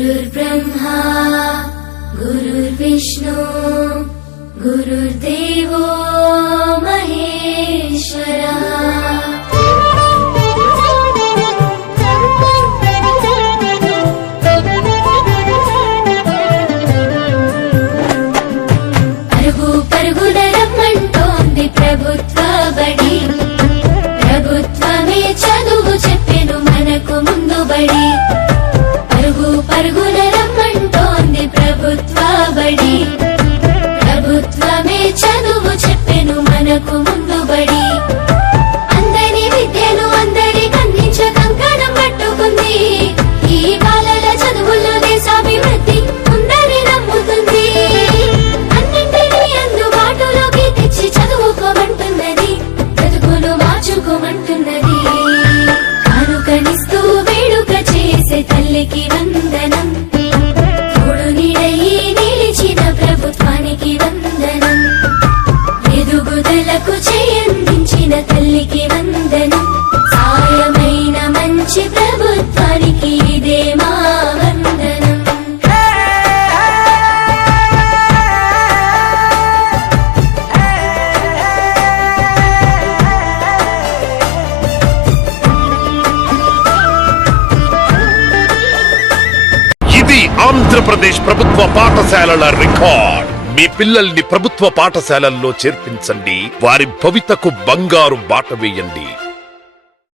गुरुर्ब्रह्मा गुरुर्विष्णु गुरुर्देवो महेश्वरा। పరుగు పరుగున రమ్మంటోంది ప్రభుత్వ బడి, ప్రభుత్వమే చదువు చెప్పెను మనకు ముందు బడి. పరుగు పరుగున రమ్మంటోంది ప్రభుత్వ బడి, ప్రభుత్వమే చదువు చెప్పెను మనకు ముందు బడి. అందరి విద్యను అందరికి అందించ కంకణం పట్టుకుంది, ఈ బాలల చదువుల్లో దేశాభివృద్ధి ఉందని నమ్ముతుంది. అన్నింటినీ అందుబాటులోకి తెచ్చి చదువుకోమంటున్నది, బ్రతుకును మార్చుకోమంటున్నది. కానుకనిస్తూ వేడుక చేసే తల్లికి వందనం, తోడు నీడయి నిలిచిన ప్రభుత్వానికి వందనం. ఎదుగుదలకు చేయందించిన తల్లికి వందనం, సాయమైన మంచి ప్రభుత్వానికి ఇదే మా వందనం. ఇది ఆంధ్రప్రదేశ్ ప్రభుత్వ పాఠశాలల రికార్డ్. మీ పిల్లల్ని ప్రభుత్వ పాఠశాలల్లో చేర్పించండి, వారి భవితకు బంగారు బాట వేయండి.